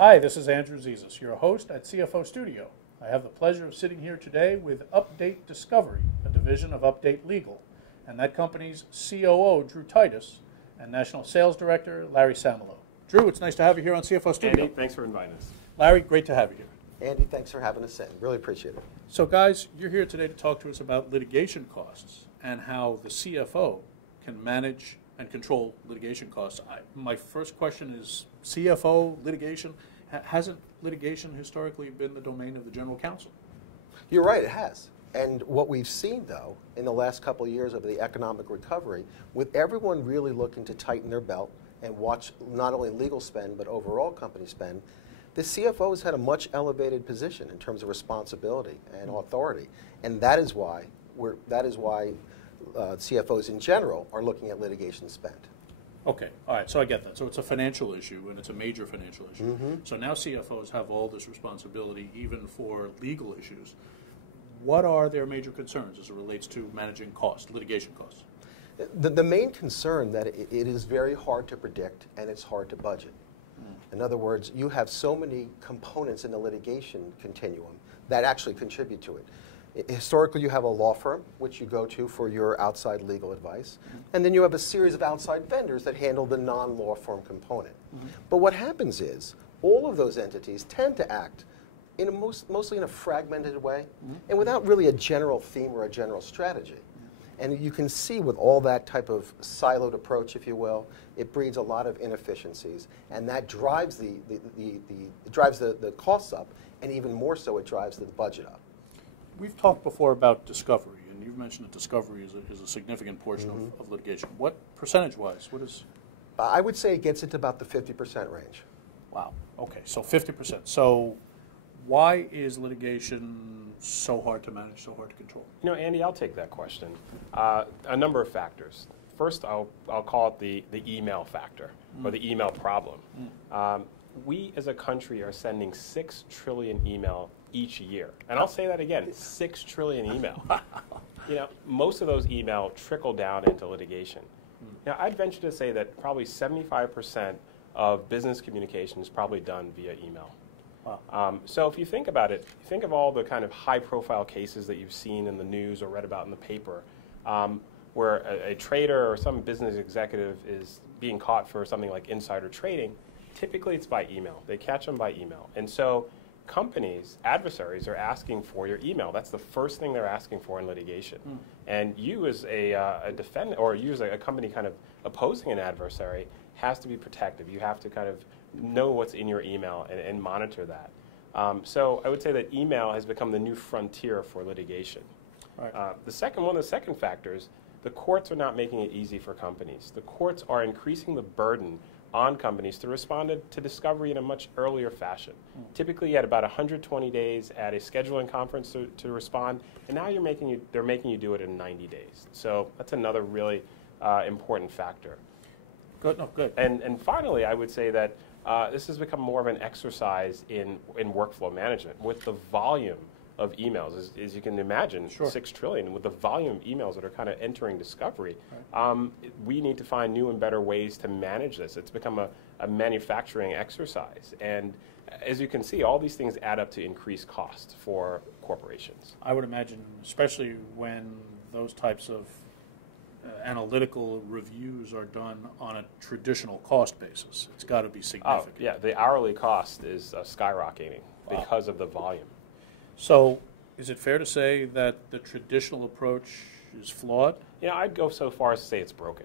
Hi, this is Andrew Zizas, your host at CFO Studio. I have the pleasure of sitting here today with Update Discovery, a division of Update Legal, and that company's COO, Drew Titus, and National Sales Director, Larry Samilow. Drew, it's nice to have you here on CFO Studio. Andy, thanks for inviting us. Larry, great to have you here. Andy, thanks for having us in. Really appreciate it. So guys, you're here today to talk to us about litigation costs and how the CFO can manage and control litigation costs. My first question is, CFO, litigation, hasn't litigation historically been the domain of the general counsel? You're right, it has. And what we've seen, though, in the last couple of years of the economic recovery, with everyone really looking to tighten their belt and watch not only legal spend, but overall company spend, the CFOs had a much elevated position in terms of responsibility and authority. And that is why CFOs in general are looking at litigation spend. Okay, all right, so I get that. So it's a financial issue, and it's a major financial issue. Mm-hmm. So now CFOs have all this responsibility, even for legal issues. What are their major concerns as it relates to managing costs, litigation costs? The main concern that it is very hard to predict and it's hard to budget. In other words, you have so many components in the litigation continuum that actually contribute to it. Historically, you have a law firm, which you go to for your outside legal advice, and then you have a series of outside vendors that handle the non-law firm component. But what happens is, all of those entities tend to act in mostly in a fragmented way, and without really a general theme or a general strategy. And you can see with all that type of siloed approach, if you will, it breeds a lot of inefficiencies, and that drives the costs up, and even more so, it drives the budget up. We've talked before about discovery, and you've mentioned that discovery is a significant portion of litigation. What percentage-wise? What is? I would say it gets into about the 50% range. Wow. Okay, so 50%. So why is litigation so hard to manage, so hard to control? You know, Andy, I'll take that question. A number of factors. First, I'll call it the email factor, or the email problem. We as a country are sending 6 trillion email each year. And I'll say that again, 6 trillion email. You know, most of those email trickle down into litigation. Now, I'd venture to say that probably 75% of business communication is probably done via email. Wow. So if you think about it, think of all the kind of high-profile cases that you've seen in the news or read about in the paper, where a trader or some business executive is being caught for something like insider trading. Typically, it's by email. They catch them by email. And so companies, adversaries, are asking for your email. That's the first thing they're asking for in litigation. And you as a defendant, or you as a company kind of opposing an adversary, has to be protective. You have to kind of know what's in your email and monitor that. So I would say that email has become the new frontier for litigation. Right. One of the second factors, the courts are not making it easy for companies. The courts are increasing the burden on companies to respond to discovery in a much earlier fashion. Typically, you had about 120 days at a scheduling conference to respond, and now they're making you do it in 90 days. So that's another really important factor. Good. No, good. And finally, I would say that this has become more of an exercise in workflow management with the volume of emails. As you can imagine, Sure. 6 trillion, with the volume of emails that are kind of entering discovery, we need to find new and better ways to manage this. It's become a manufacturing exercise. And as you can see, all these things add up to increased costs for corporations. I would imagine, especially when those types of analytical reviews are done on a traditional cost basis, it's got to be significant. Oh, yeah, the hourly cost is skyrocketing because of the volume. So is it fair to say that the traditional approach is flawed? You know, I'd go so far as to say it's broken.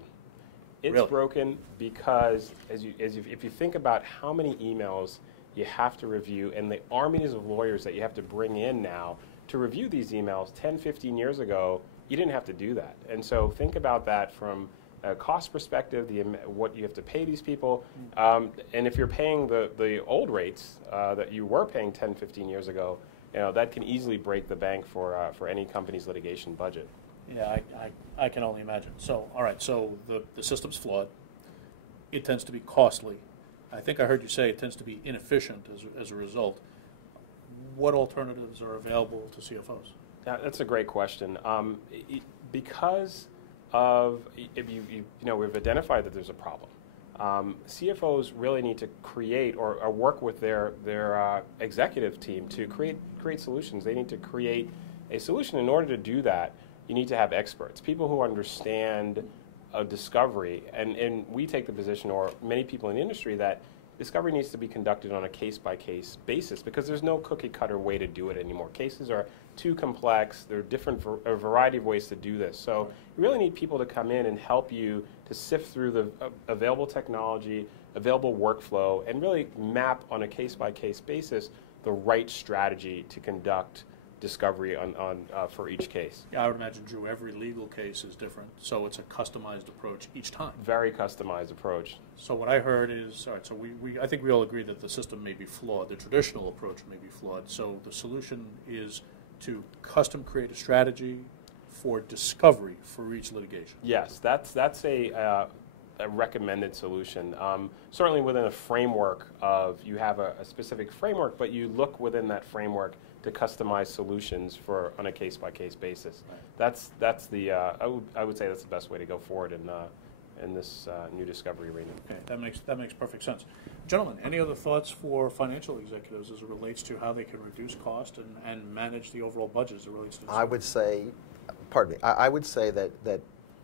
It's Really? broken because if you think about how many emails you have to review and the armies of lawyers that you have to bring in now to review these emails, 10, 15 years ago, you didn't have to do that. And so think about that from a cost perspective, what you have to pay these people. And if you're paying the old rates that you were paying 10, 15 years ago, you know, that can easily break the bank for any company's litigation budget. Yeah, I can only imagine. So, all right, so the system's flawed. It tends to be costly. I think I heard you say it tends to be inefficient as a result. What alternatives are available to CFOs? Yeah, that's a great question. Because of, we've identified that there's a problem. CFOs really need to create or work with their executive team to create solutions. They need to create a solution. In order to do that, you need to have experts, people who understand a discovery. And we take the position, or many people in the industry, that discovery needs to be conducted on a case-by-case basis because there's no cookie-cutter way to do it anymore. Cases are too complex. There are a variety of ways to do this. So you really need people to come in and help you to sift through the available technology, available workflow, and really map on a case-by-case basis the right strategy to conduct discovery for each case. Yeah, I would imagine, Drew, every legal case is different, so it's a customized approach each time. Very customized approach. So what I heard is, all right, so I think we all agree that the system may be flawed, the traditional approach may be flawed, so the solution is to custom create a strategy for discovery for each litigation. Yes, that's a recommended solution. Certainly within a framework of, you have a specific framework, but you look within that framework to customize solutions on a case-by-case basis. Right. That's the I would say that's the best way to go forward in this new discovery arena. Okay, that makes perfect sense. Gentlemen, any other thoughts for financial executives as it relates to how they can reduce cost and manage the overall budget as it relates to this? I would say, pardon me, I would say that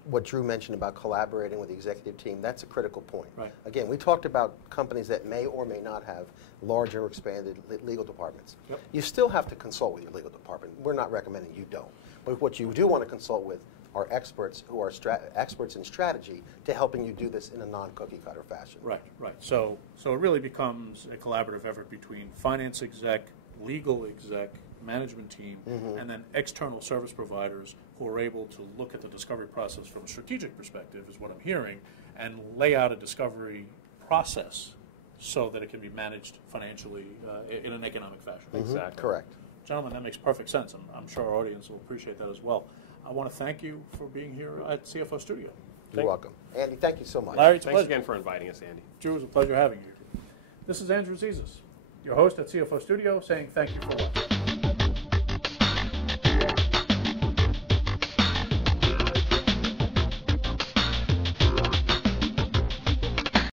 what Drew mentioned about collaborating with the executive team, that's a critical point. Right. Again, we talked about companies that may or may not have larger expanded legal departments. Yep. You still have to consult with your legal department. We're not recommending you don't. But what you do want to consult with are experts who are experts in strategy to helping you do this in a non-cookie cutter fashion. Right, right. So it really becomes a collaborative effort between finance exec, legal exec, management team, and then external service providers who are able to look at the discovery process from a strategic perspective, is what I'm hearing, and lay out a discovery process so that it can be managed financially in an economic fashion. Exactly. Correct. Gentlemen, that makes perfect sense. I'm sure our audience will appreciate that as well. I want to thank you for being here at CFO Studio. You're welcome. Andy, thank you so much. Larry, it's a Thanks pleasure. again for inviting us, Andy. Drew, it was a pleasure having you. This is Andrew Zizas, your host at CFO Studio, saying thank you for watching.